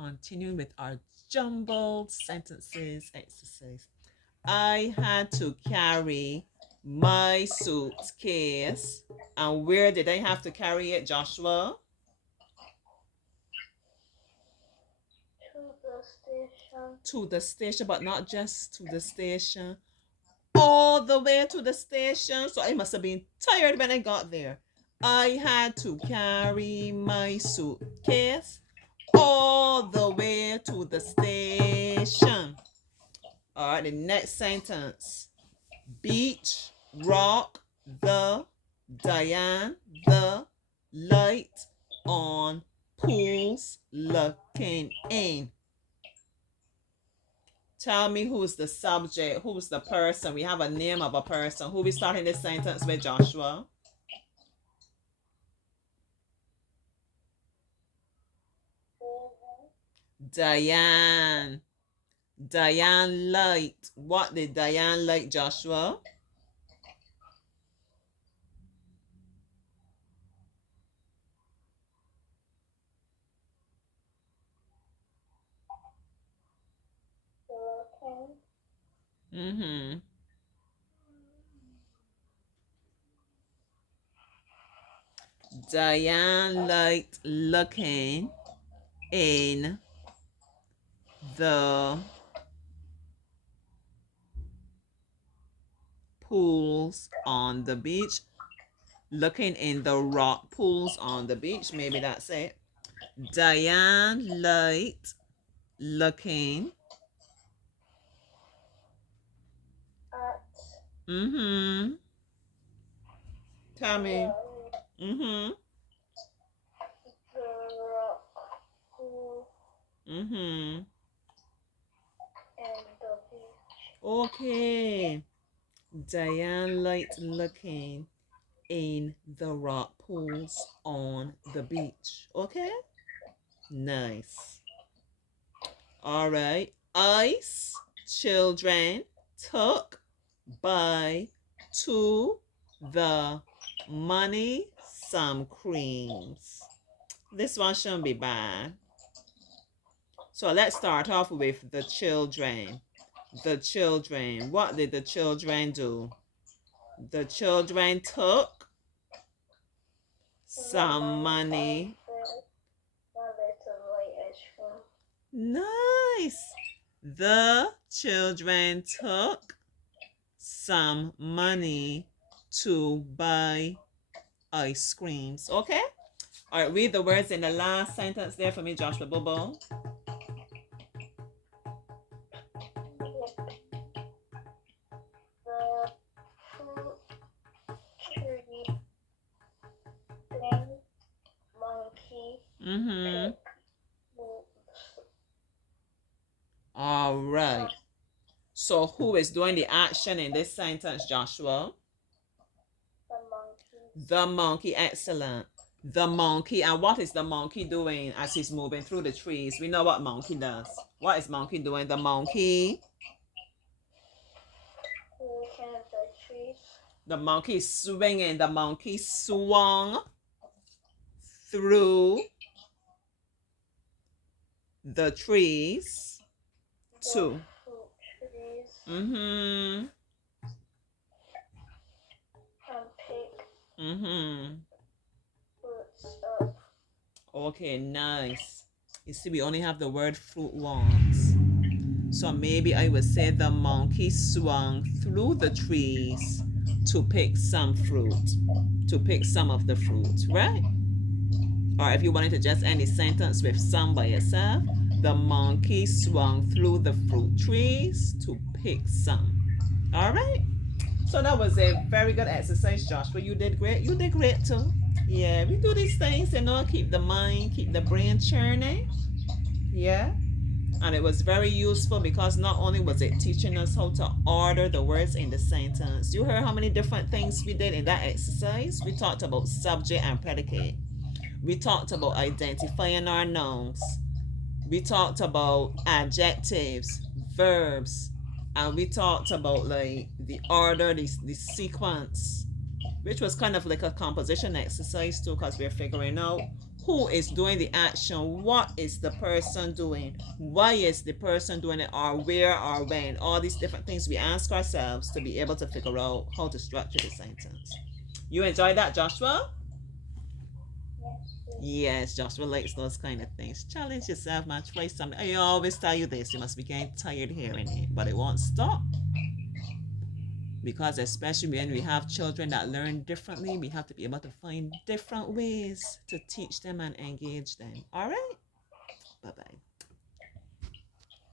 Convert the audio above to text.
continuing with our jumbled sentences exercise. I had to carry my suitcase. And where did I have to carry it, Joshua? To the station. To the station, but not just to the station. All the way to the station. So I must have been tired when I got there. I had to carry my suitcase all the way to the station. All right, the next sentence. Beach, rock, the, Diane, the, light, on, pools, looking in. Tell me who's the subject, who's the person. We have a name of a person. Who we starting this sentence with, Joshua? Diane. Diane liked. What did Diane like, Joshua? Mm-hmm. Diane liked looking in the pools on the beach. Looking in the rock pools on the beach. Maybe that's it. Diane liked looking At. Mm-hmm. Tell me. Mm-hmm. The rock pool. Mm-hmm. And the beach. Okay. Diane liked looking in the rock pools on the beach. Okay? Nice. All right. Ice children took by to the money some creams. This one shouldn't be bad. So let's start off with the children. The children. What did the children do? The children took some money. Nice. The children took some money to buy ice creams. Okay? All right, read the words in the last sentence there for me, Joshua Bobo. Mm-hmm. All right. So who is doing the action in this sentence, Joshua? The monkey. Excellent. The monkey. And what is the monkey doing as he's moving through the trees? We know what monkey does. What is monkey doing? The monkey. The monkey is swinging. The monkey swung through the trees to. Mm-hmm. Mm-hmm. Okay, nice. You see, we only have the word fruit once. So maybe I would say the monkey swung through the trees to pick some fruit, to pick some of the fruit, right? Or if you wanted to just end the sentence with some by itself, the monkey swung through the fruit trees to pick some. All right? So that was a very good exercise, Joshua. You did great. You did great too. Yeah, we do these things, keep the mind, keep the brain churning. Yeah. And it was very useful because not only was it teaching us how to order the words in the sentence. You heard how many different things we did in that exercise? We talked about subject and predicate. We talked about identifying our nouns. We talked about adjectives, verbs, and we talked about like the order, the sequence, which was kind of like a composition exercise too, because we're figuring out Who is doing the action? What is the person doing? Why is the person doing it? Or where or when? All these different things we ask ourselves to be able to figure out how to structure the sentence. You enjoy that, Joshua? Yes, Joshua likes those kind of things. Challenge yourself, man. Try something. I always tell you this. You must be getting tired hearing it, but it won't stop. Because especially when we have children that learn differently, we have to be able to find different ways to teach them and engage them. All right? Bye-bye.